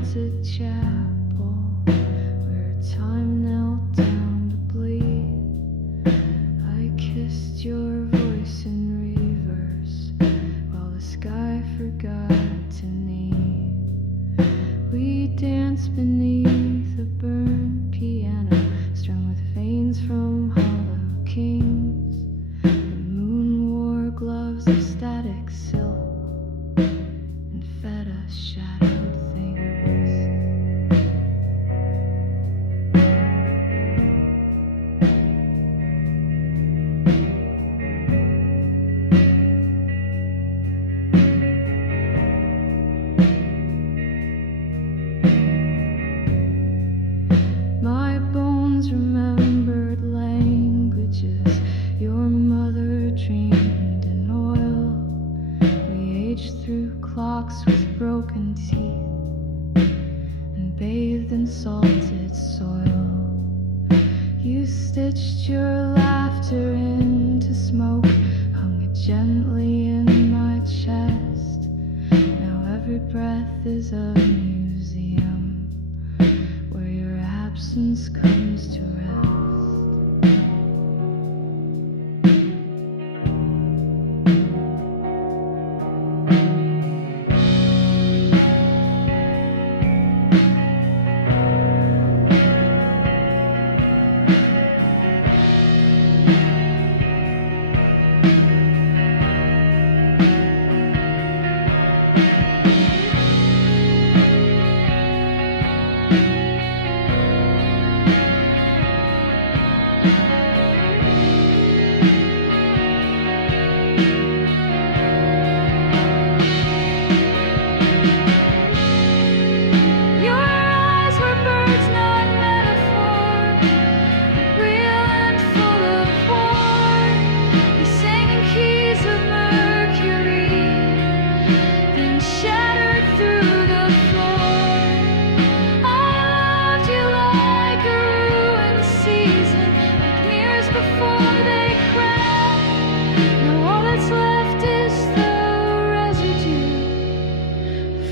haunted chapel where time knelt down to bleed. I kissed your voice in reverse while the sky forgot to need. We danced beneath a burned piano strung with veins from hollow kings. The moon wore gloves of static silk and fed us shadowed things. My bones remembered languages your mother dreamed in oil. We aged through clocks with broken teeth and bathed in salted soil. You stitched your laughter into smoke, hung it gently in my chest. Now every breath is a museum where your absence comes to rest.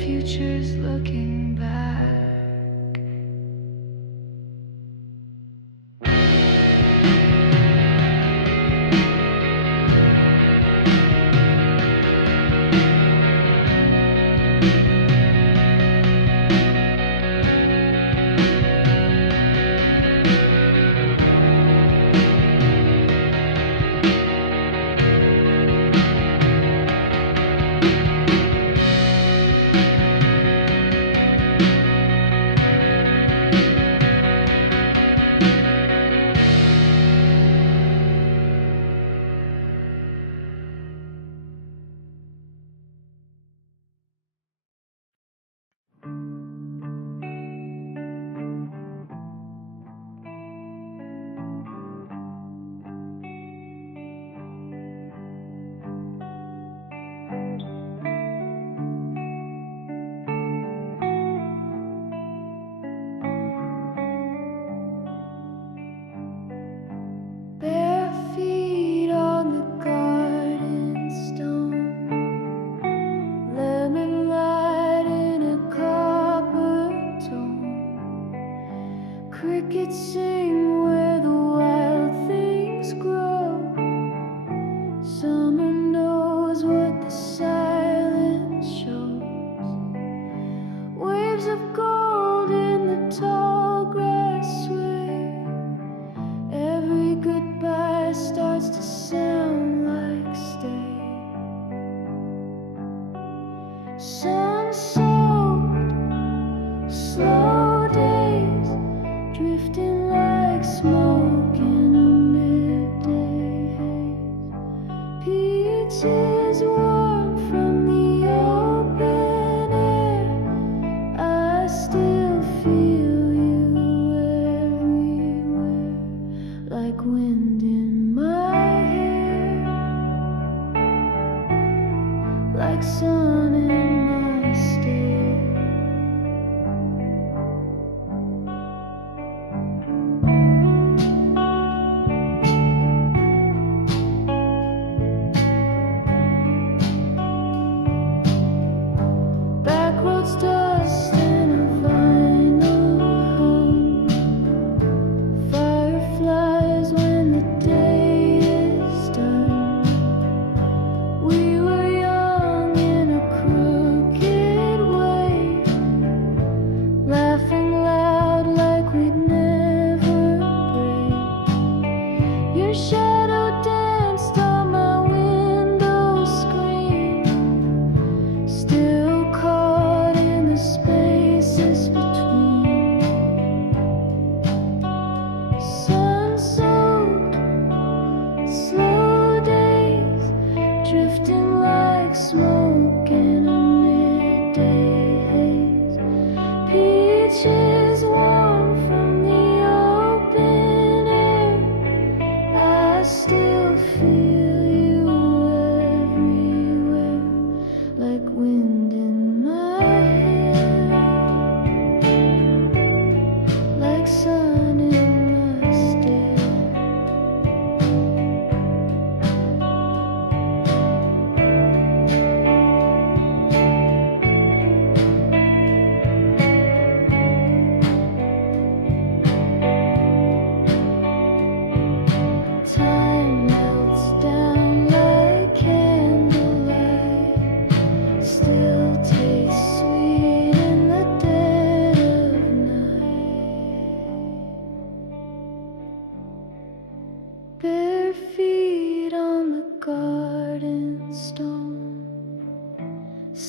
Futures looking back. Bare feet on the garden stone, lemon light in a copper tone. Crickets sing where the wild things grow. Summer knows what the silence shows. Waves of gold in the tall grass sway. Every goodbye starts to sound like stay. Sun-soaked, slow days, drifting like smoke in a midday haze. Peaches warm from the open air. I still feel you everywhere, like wind in my hair, like sun in my stare. Backroads dust and a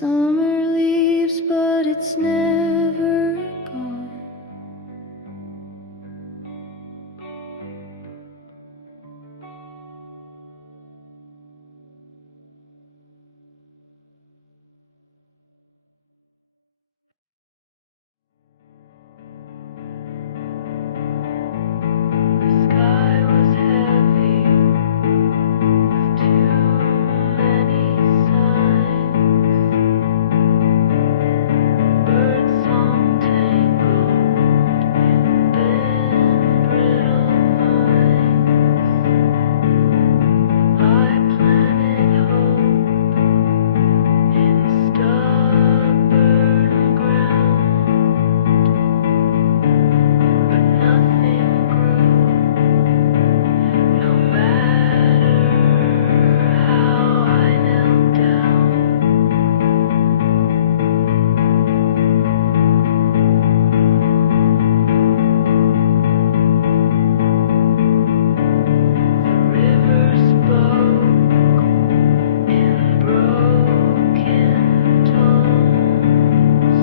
Summer leaves, but it's never gone. The sky was heavy with too many signs. Birdsong tangled in thin, brittle vines. I planted hope in stubborn ground, but nothing grew, no matter how I knelt down. The river spoke in broken tones.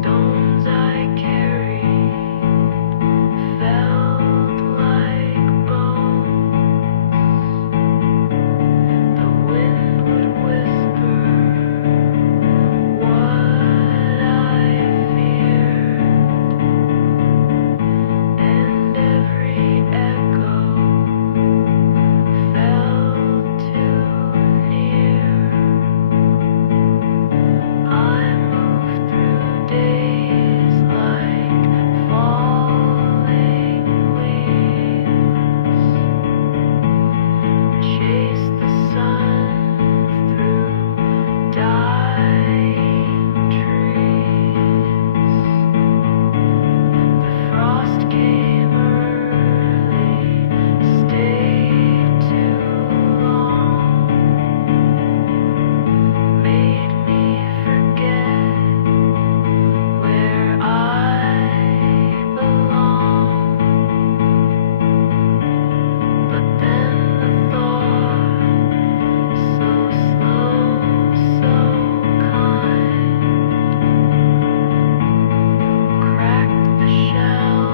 Stones I carried felt like bones. The wind would whisper what I feared, and every echo felt too near. I moved through days like falling leaves, chased the sun through dying trees. The frost came early, stayed too long, made me forget where I belong. But then the thought, so slow, so kind, cracked the shell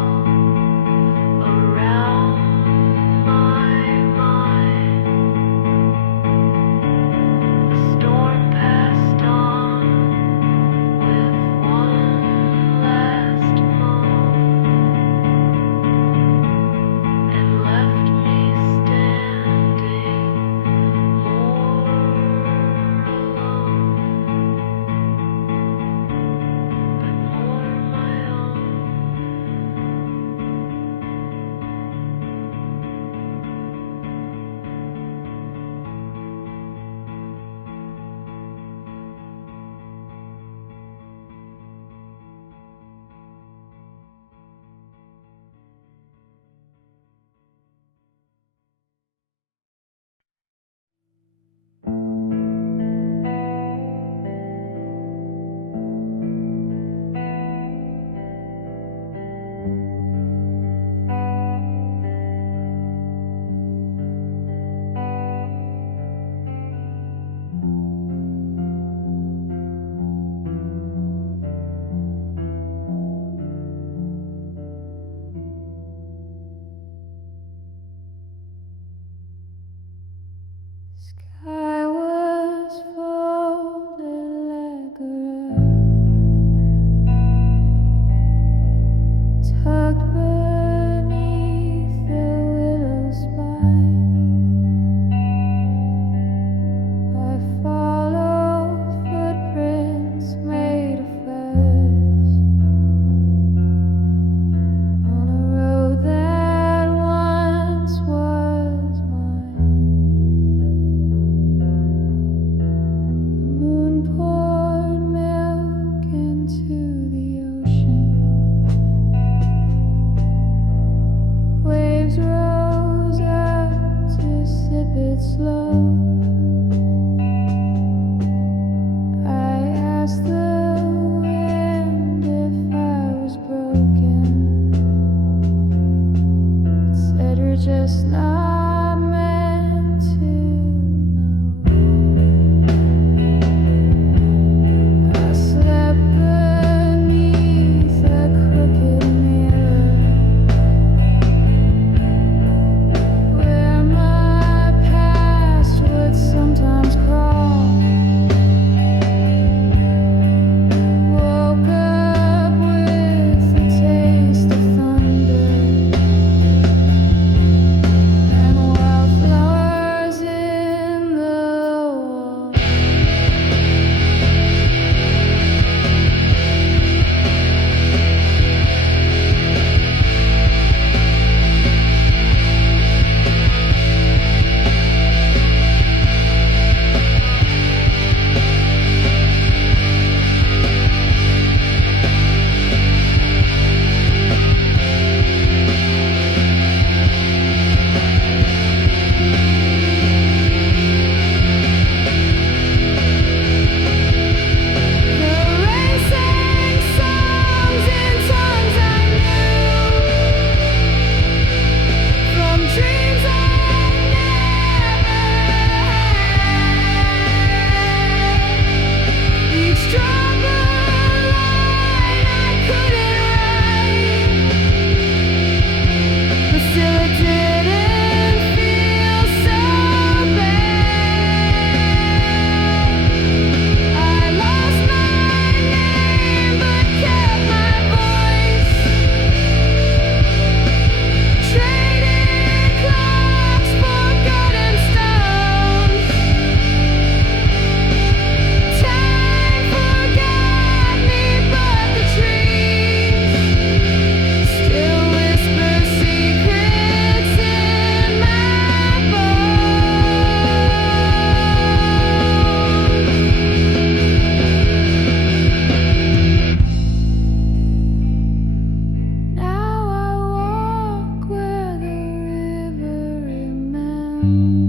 around my mind. The storm passed on with one last moan, and left me standing more alone, but more my own. Sky was folded like a rug, tucked beneath the willow spine. I followed footprints made of furs on a road that once was mine. The moon poured milk into the ocean. Waves rose up to sip it slow. I asked the wind if I was broken. It said you're just not meant to know.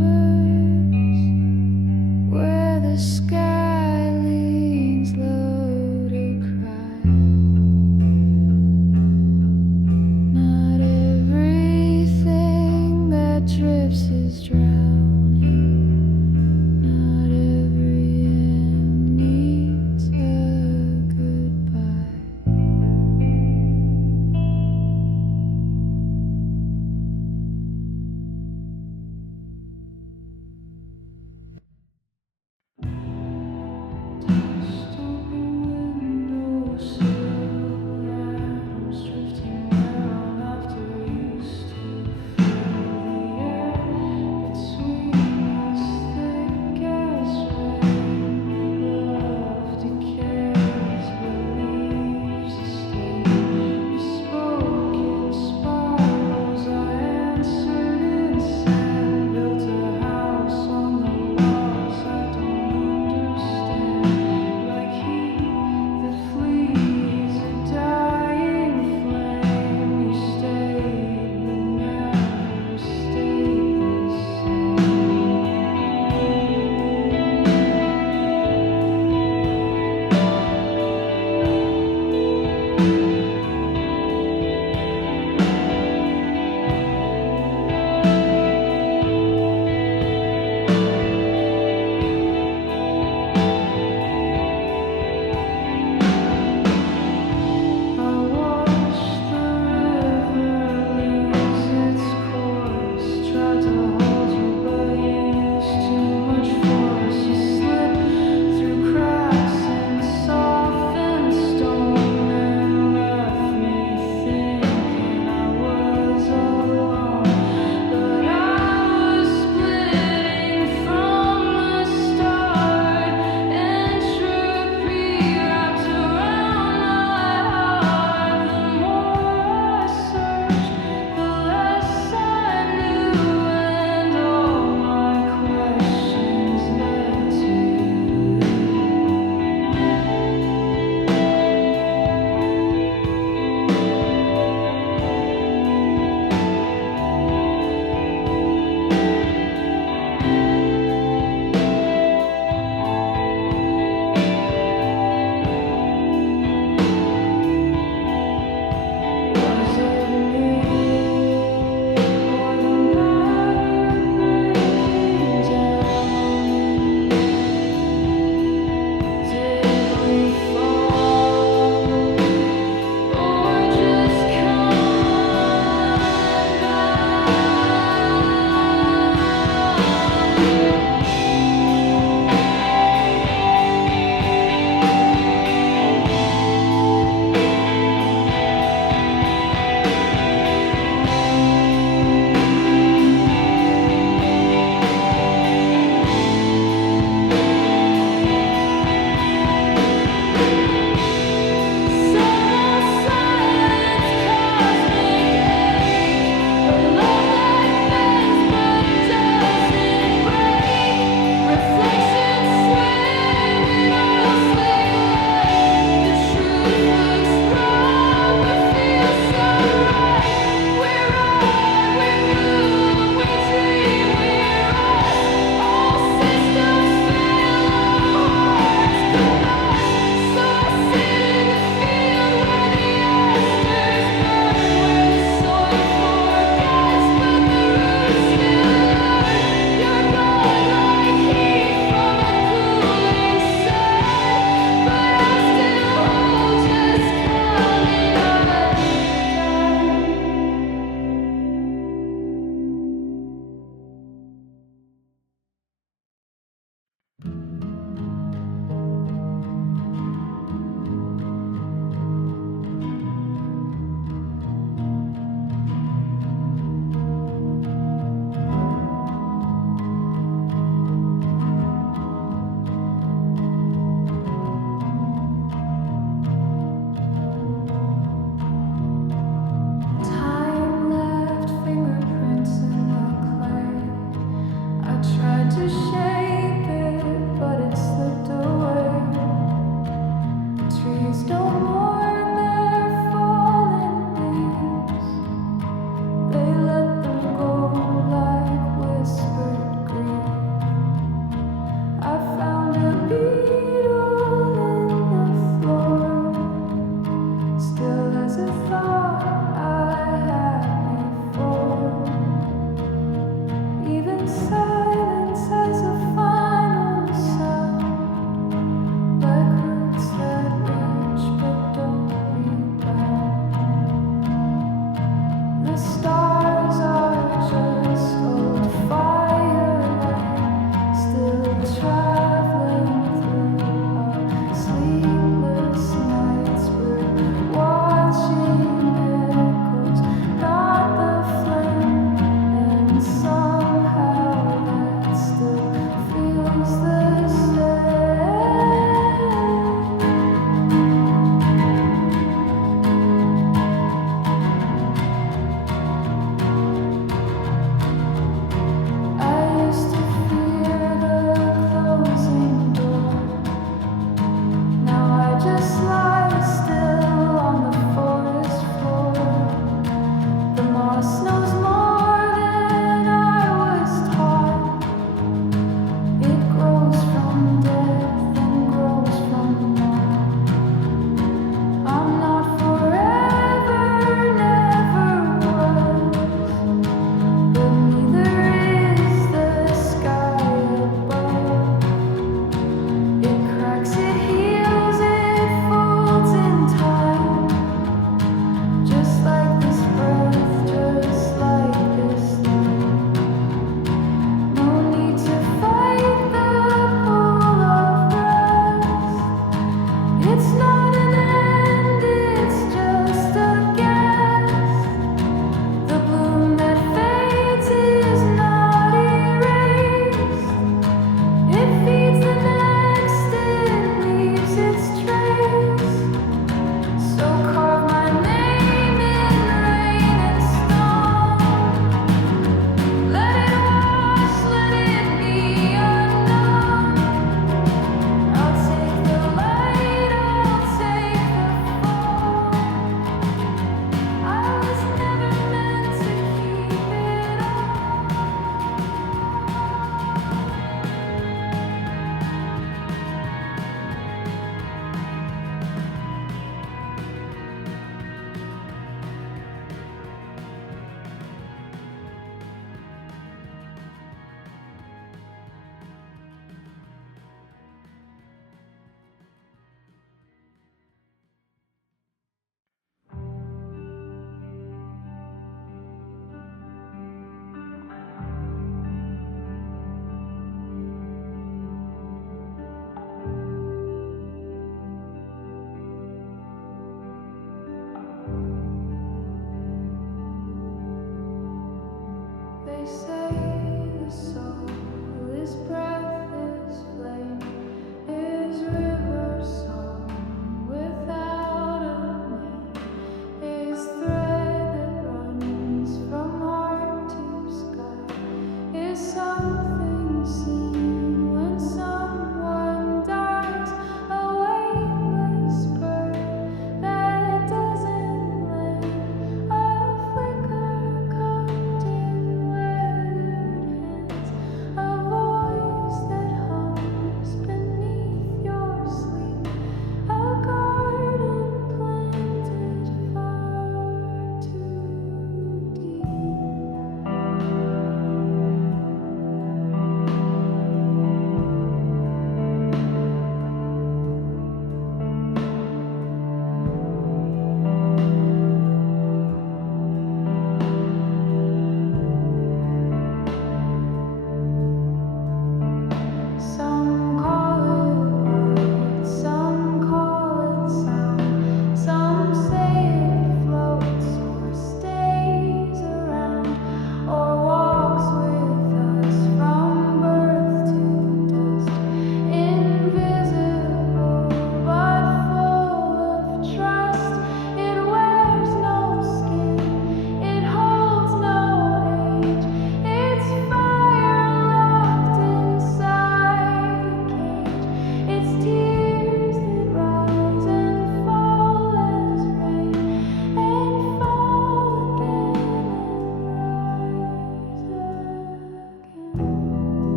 embers where the sky leans low to cry. Not everything that drips is drowning. Not every end needs a goodbye.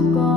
gone.